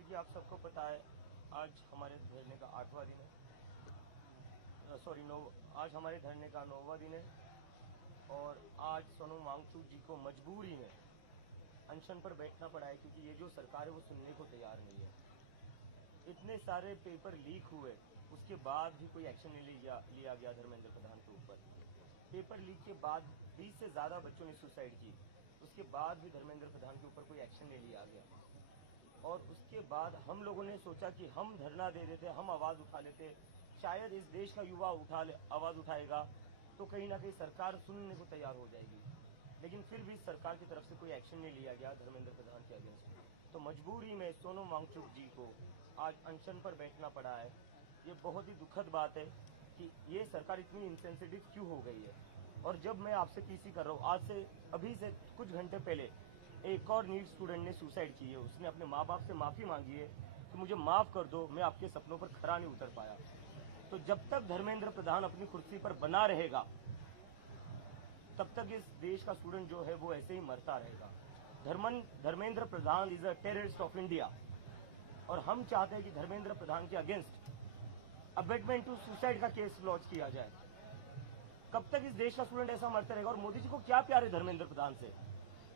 जैसे कि आप सबको पता है, आज हमारे धरने का 8वां दिन है, आज हमारे धरने का 9वां दिन है और आज सोनम वांगचुक जी को मजबूरी में अनशन पर बैठना पड़ा है क्योंकि ये जो सरकार है वो सुनने को तैयार नहीं है। इतने सारे पेपर लीक हुए, उसके बाद भी कोई एक्शन नहीं लिया गया धर्मेंद्र प्रधान के ऊपर। पेपर लीक के बाद 20 से ज़्यादा बच्चों ने सुसाइड की, उसके बाद भी धर्मेंद्र प्रधान के ऊपर कोई एक्शन नहीं लिया गया। और उसके बाद हम लोगों ने सोचा कि हम धरना दे देते, हम आवाज़ उठा लेते, शायद इस देश का युवा आवाज़ उठाएगा तो कहीं ना कहीं सरकार सुनने को तैयार हो जाएगी। लेकिन फिर भी सरकार की तरफ से कोई एक्शन नहीं लिया गया धर्मेंद्र प्रधान के अगेंस्ट। तो मजबूरी में सोनम वांगचुक जी को आज अनशन पर बैठना पड़ा है। ये बहुत ही दुखद बात है कि ये सरकार इतनी इंसेंसिटिव क्यों हो गई है। और जब मैं आपसे पीसी कर रहा हूँ, आज से अभी से कुछ घंटे पहले एक और नीट स्टूडेंट ने सुसाइड की है। उसने अपने माँ बाप से माफ़ी मांगी है कि मुझे माफ़ कर दो, मैं आपके सपनों पर खरा नहीं उतर पाया। तो जब तक धर्मेंद्र प्रधान अपनी कुर्सी पर बना रहेगा तब तक इस देश का स्टूडेंट जो है वो ऐसे ही मरता रहेगा। Dharmendra Pradhan is a terrorist of India और हम चाहते हैं कि धर्मेंद्र प्रधान के अगेंस्ट अबेटमेंट टू सुसाइड का केस लॉन्च किया जाए। कब तक इस देश का स्टूडेंट ऐसा मरता रहेगा। और मोदी जी को क्या प्यार है धर्मेंद्र प्रधान से,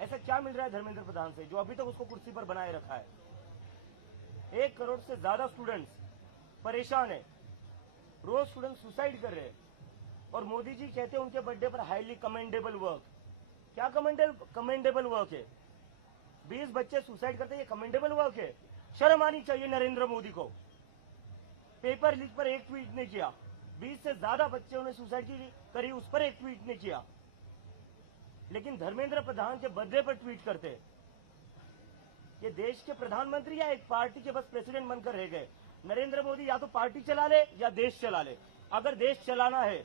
ऐसा क्या मिल रहा है धर्मेंद्र प्रधान से जो अभी तक उसको कुर्सी पर बनाए रखा है। 1 करोड़ से ज्यादा स्टूडेंट्स परेशान है, रोज स्टूडेंट सुसाइड कर रहे हैं और मोदी जी कहते हैं उनके बर्थडे पर हाईली कमेंडेबल वर्क। क्या कमेंडेबल वर्क है? 20 बच्चे सुसाइड करते हैं, ये कमेंडेबल वर्क है? शर्म आनी चाहिए नरेंद्र मोदी को। पेपर लीक पर एक ट्वीट नहीं किया, 20 से ज्यादा बच्चों ने सुसाइड करी, उस पर एक ट्वीट नहीं किया। लेकिन धर्मेंद्र प्रधान के बर्थडे पर ट्वीट करते। ये देश के प्रधानमंत्री या एक पार्टी के बस प्रेसिडेंट बनकर रह गए। नरेंद्र मोदी या तो पार्टी चला ले या देश चला ले। अगर देश चलाना है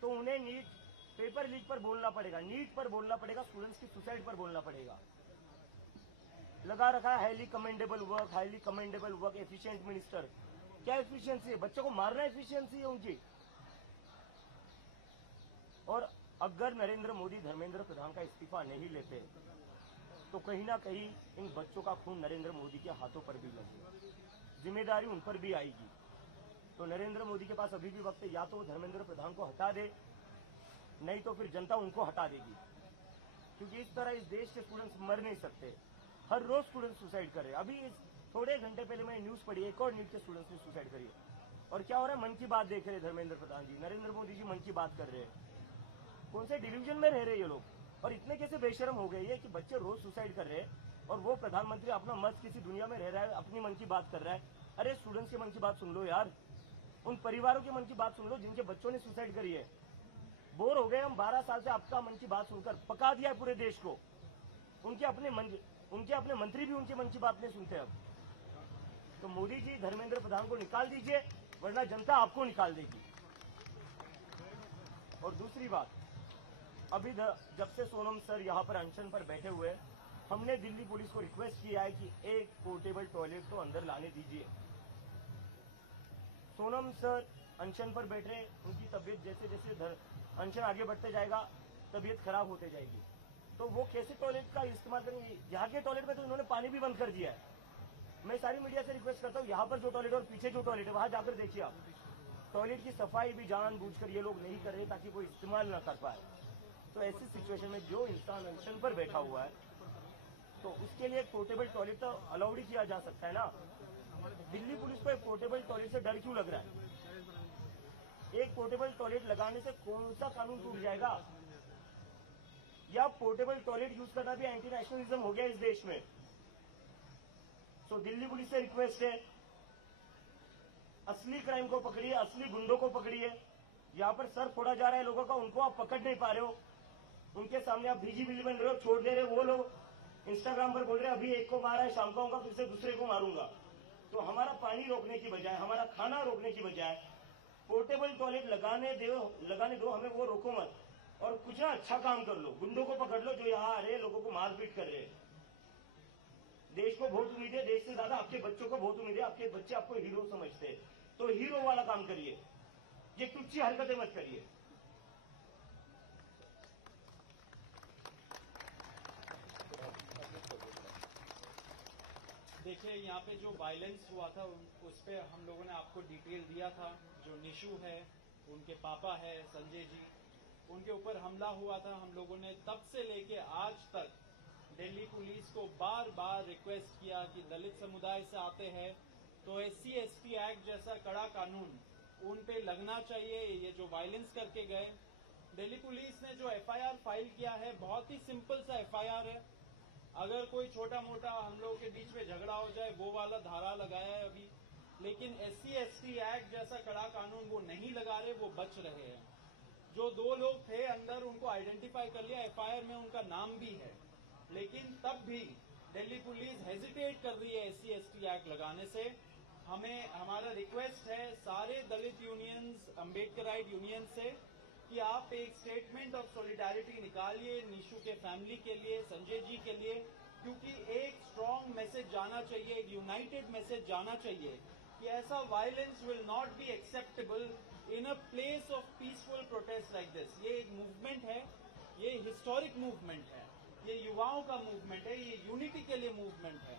तो उन्हें नीट पेपर लीक पर बोलना पड़ेगा, नीट पर बोलना पड़ेगा, स्टूडेंट्स की सुसाइड पर बोलना पड़ेगा। लगा रखा है highly commendable work, efficient minister. क्या एफिशिएंसी है? बच्चों को मारना एफिशिएंसी है उनकी। और अगर नरेंद्र मोदी धर्मेंद्र प्रधान का इस्तीफा नहीं लेते तो कहीं ना कहीं इन बच्चों का खून नरेंद्र मोदी के हाथों पर भी लगे, जिम्मेदारी उन पर भी आएगी। तो नरेंद्र मोदी के पास अभी भी वक्त है, या तो वो धर्मेंद्र प्रधान को हटा दे, नहीं तो फिर जनता उनको हटा देगी। क्योंकि इस तरह इस देश के स्टूडेंट्स मर नहीं सकते। हर रोज स्टूडेंट सुसाइड कर रहे हैं। अभी इस थोड़े घंटे पहले मैंने न्यूज पढ़ी, एक और नीट के स्टूडेंट्स ने सुसाइड करी है। और क्या हो रहा है? मन की बात देख रहे हैं धर्मेंद्र प्रधान जी, नरेंद्र मोदी जी मन की बात कर रहे हैं। कौन से डिल्यूजन में रह रहे हैं ये लोग? और इतने कैसे बेशर्म हो गए ये कि बच्चे रोज सुसाइड कर रहे हैं और वो प्रधानमंत्री अपना मस्त किसी दुनिया में रह रहा है, अपनी मन की बात कर रहा है। अरे स्टूडेंट्स के मन की बात सुन लो यार, उन परिवारों के मन की बात सुन लो जिनके बच्चों ने सुसाइड करी है। बोर हो गए हम 12 साल से आपका मन की बात सुनकर, पका दिया है पूरे देश को। उनके अपने मंत्री भी उनके मन की बात नहीं सुनते। अब तो मोदी जी धर्मेंद्र प्रधान को निकाल दीजिए, वरना जनता आपको निकाल देगी। और दूसरी बात, अभी जब से सोनम सर यहाँ पर अनशन पर बैठे हुए, हमने दिल्ली पुलिस को रिक्वेस्ट किया है कि एक पोर्टेबल टॉयलेट तो अंदर लाने दीजिए। सोनम सर अनशन पर बैठ रहे, उनकी तबीयत जैसे जैसे अनशन आगे बढ़ते जाएगा तबीयत खराब होते जाएगी, तो वो कैसे टॉयलेट का इस्तेमाल करेंगे? यहाँ के टॉयलेट में तो इन्होंने पानी भी बंद कर दिया है। मैं सारी मीडिया से रिक्वेस्ट करता हूँ, यहाँ पर जो टॉयलेट और पीछे जो टॉयलेट है वहां जाकर देखिए आप। टॉयलेट की सफाई भी जानबूझकर ये लोग नहीं कर रहे ताकि कोई इस्तेमाल न कर पाए। तो ऐसी सिचुएशन में जो इंसान अनशन पर बैठा हुआ है तो उसके लिए एक पोर्टेबल टॉयलेट तो अलाउड ही किया जा सकता है ना। दिल्ली पुलिस को एक पोर्टेबल टॉयलेट से डर क्यों लग रहा है? एक पोर्टेबल टॉयलेट लगाने से कौन सा कानून टूट जाएगा? या पोर्टेबल टॉयलेट यूज करना भी एंटी नेशनलिज्म हो गया इस देश में। तो दिल्ली पुलिस से रिक्वेस्ट है, असली क्राइम को पकड़िए, असली गुंडों को पकड़िए। यहाँ पर सर फोड़ा जा रहा है लोगों का, उनको आप पकड़ नहीं पा रहे हो, उनके सामने आप भीजी बिल्ली बन रहे हो, छोड़ दे रहे हो। वो लोग इंस्टाग्राम पर बोल रहे हैं अभी एक को मारा है, शाम को आऊंगा फिर से दूसरे को मारूंगा। तो हमारा पानी रोकने की बजाय, हमारा खाना रोकने की बजाय पोर्टेबल टॉयलेट लगाने दो हमें, वो रोको मत। और कुछ ना अच्छा काम कर लो, गुंडों को पकड़ लो जो यहाँ आ रहे हैं, लोगों को मारपीट कर रहे हैं। देश को बहुत उम्मीद है, देश से ज्यादा आपके बच्चों को बहुत उम्मीद है। आपके बच्चे आपको हीरो समझते हैं, तो हीरो वाला काम करिए, ये टुच्ची हरकतें मत करिए। देखिए यहाँ पे जो वायलेंस हुआ था उस पे हम लोगों ने आपको डिटेल दिया था। जो निशु है, उनके पापा है संजय जी, उनके ऊपर हमला हुआ था। हम लोगों ने तब से लेके आज तक दिल्ली पुलिस को बार बार रिक्वेस्ट किया कि दलित समुदाय से आते हैं तो SC/ST एक्ट जैसा कड़ा कानून उन पे लगना चाहिए। ये जो वायलेंस करके गए, दिल्ली पुलिस ने जो FIR फाइल किया है बहुत ही सिंपल सा FIR है। अगर कोई छोटा मोटा हम लोगों के बीच में झगड़ा हो जाए वो वाला धारा लगाया है अभी, लेकिन SC/ST एक्ट जैसा कड़ा कानून वो नहीं लगा रहे, वो बच रहे हैं। जो 2 लोग थे अंदर उनको आइडेंटिफाई कर लिया, FIR में उनका नाम भी है, लेकिन तब भी दिल्ली पुलिस हेजिटेट कर रही है SC/ST एक्ट लगाने से। हमारा रिक्वेस्ट है सारे दलित यूनियंस, अम्बेडकराइट यूनियन से कि आप एक स्टेटमेंट ऑफ सॉलिडारिटी निकालिए निशु के फैमिली के लिए, संजय जी के लिए, क्योंकि एक स्ट्रांग मैसेज जाना चाहिए, एक यूनाइटेड मैसेज जाना चाहिए कि ऐसा violence will not be acceptable in a place of peaceful protest like this. ये एक मूवमेंट है, ये हिस्टोरिक मूवमेंट है, ये युवाओं का मूवमेंट है, ये यूनिटी के लिए मूवमेंट है।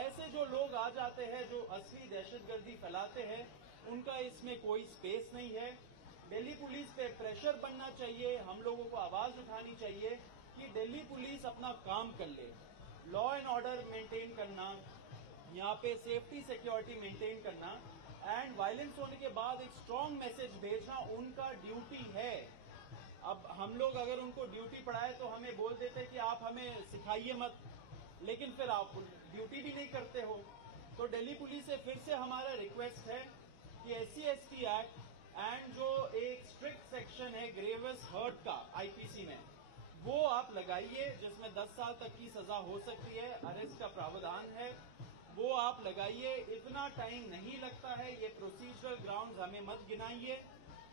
ऐसे जो लोग आ जाते हैं जो असली दहशतगर्दी फैलाते हैं, उनका इसमें कोई स्पेस नहीं है। दिल्ली पुलिस पे प्रेशर बनना चाहिए, हम लोगों को आवाज उठानी चाहिए कि दिल्ली पुलिस अपना काम कर ले। लॉ एंड ऑर्डर मेंटेन करना, यहाँ पे सेफ्टी सिक्योरिटी मेंटेन करना एंड वायलेंस होने के बाद एक स्ट्रांग मैसेज भेजना उनका ड्यूटी है। अब हम लोग अगर उनको ड्यूटी पढ़ाए तो हमें बोल देते कि आप हमें सिखाइए मत, लेकिन फिर आप ड्यूटी भी नहीं करते हो। तो दिल्ली पुलिस से फिर से हमारा रिक्वेस्ट है कि SC/ST एक्ट एंड जो एक स्ट्रिक्ट सेक्शन है ग्रेवियस हर्ट का IPC में, वो आप लगाइए, जिसमें 10 साल तक की सजा हो सकती है, अरेस्ट का प्रावधान है, वो आप लगाइए। इतना टाइम नहीं लगता है, ये प्रोसीजरल ग्राउंड्स हमें मत गिनाइए।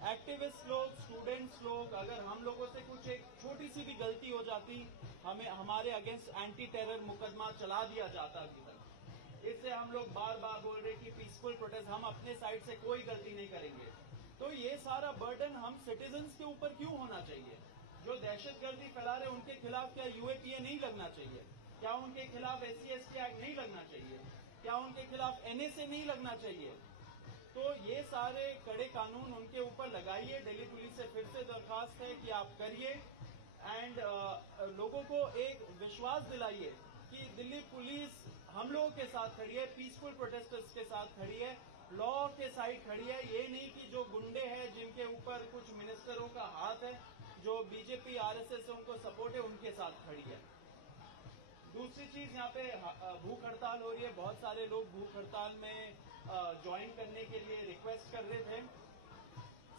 एक्टिविस्ट लोग, स्टूडेंट्स लोग, अगर हम लोगों से कुछ एक छोटी सी भी गलती हो जाती, हमारे अगेंस्ट एंटी टेरर मुकदमा चला दिया जाता अभी तक। इससे हम लोग बार बार बोल रहे कि पीसफुल प्रोटेस्ट, हम अपने साइड से कोई गलती नहीं करेंगे। तो ये सारा बर्डन हम सिटीजन्स के ऊपर क्यों होना चाहिए? जो दहशतगर्दी फैला रहे उनके खिलाफ क्या UAPA नहीं लगना चाहिए? क्या उनके खिलाफ SC/ST एक्ट नहीं लगना चाहिए? क्या उनके खिलाफ NSA नहीं लगना चाहिए? तो ये सारे कड़े कानून उनके ऊपर लगाइए। दिल्ली पुलिस से फिर से दरखास्त है कि आप करिए एंड लोगों को एक विश्वास दिलाइए कि दिल्ली पुलिस हम लोगों के साथ खड़ी है, पीसफुल प्रोटेस्टर्स के साथ खड़ी है, लॉ के साइड खड़ी है। ये नहीं कि जो गुंडे हैं जिनके ऊपर कुछ मिनिस्टरों का हाथ है, जो BJP RSS से उनको सपोर्ट है, उनके साथ खड़ी है। दूसरी चीज, यहाँ पे भूख हड़ताल हो रही है, बहुत सारे लोग भूख हड़ताल में ज्वाइन करने के लिए रिक्वेस्ट कर रहे थे।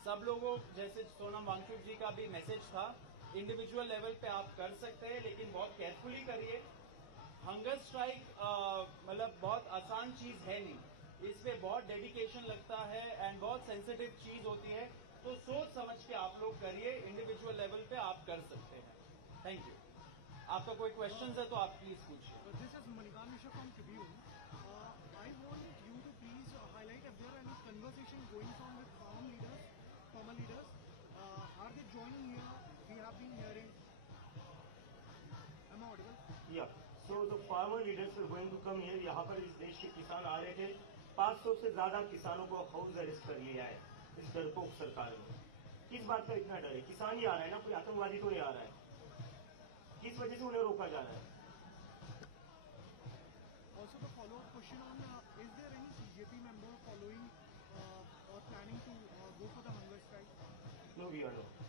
सब लोगों, जैसे सोनम वांगचुक जी का भी मैसेज था, इंडिविजुअल लेवल पे आप कर सकते हैं, लेकिन बहुत केयरफुली करिए। हंगर स्ट्राइक मतलब बहुत आसान चीज है नहीं, इस पे बहुत डेडिकेशन लगता है एंड बहुत सेंसिटिव चीज होती है, तो सोच समझ के आप लोग करिए। इंडिविजुअल लेवल पे आप कर सकते हैं। Thank you. आपका कोई क्वेश्चन है तो आप प्लीज पूछिए। This is Manikan Mishra from Tribune. I want you to please highlight if there are any conversation going on with former leaders. Are they joining here? We have been hearing. Am I audible? Yeah. So the farmer leaders were going to come here. यहाँ पर इस देश के किसान आ रहे थे। 500 से ज्यादा किसानों को हाउस अरेस्ट कर लिया है इस डरपोक सरकार ने। किस बात का इतना डर है? किसान ही आ रहा है ना, कोई आतंकवादी तो नहीं आ रहा है। किस वजह से उन्हें रोका जा रहा है? Also, the follow-up question on is there any BJP member following or planning to go for the hunger strike? No, we are not.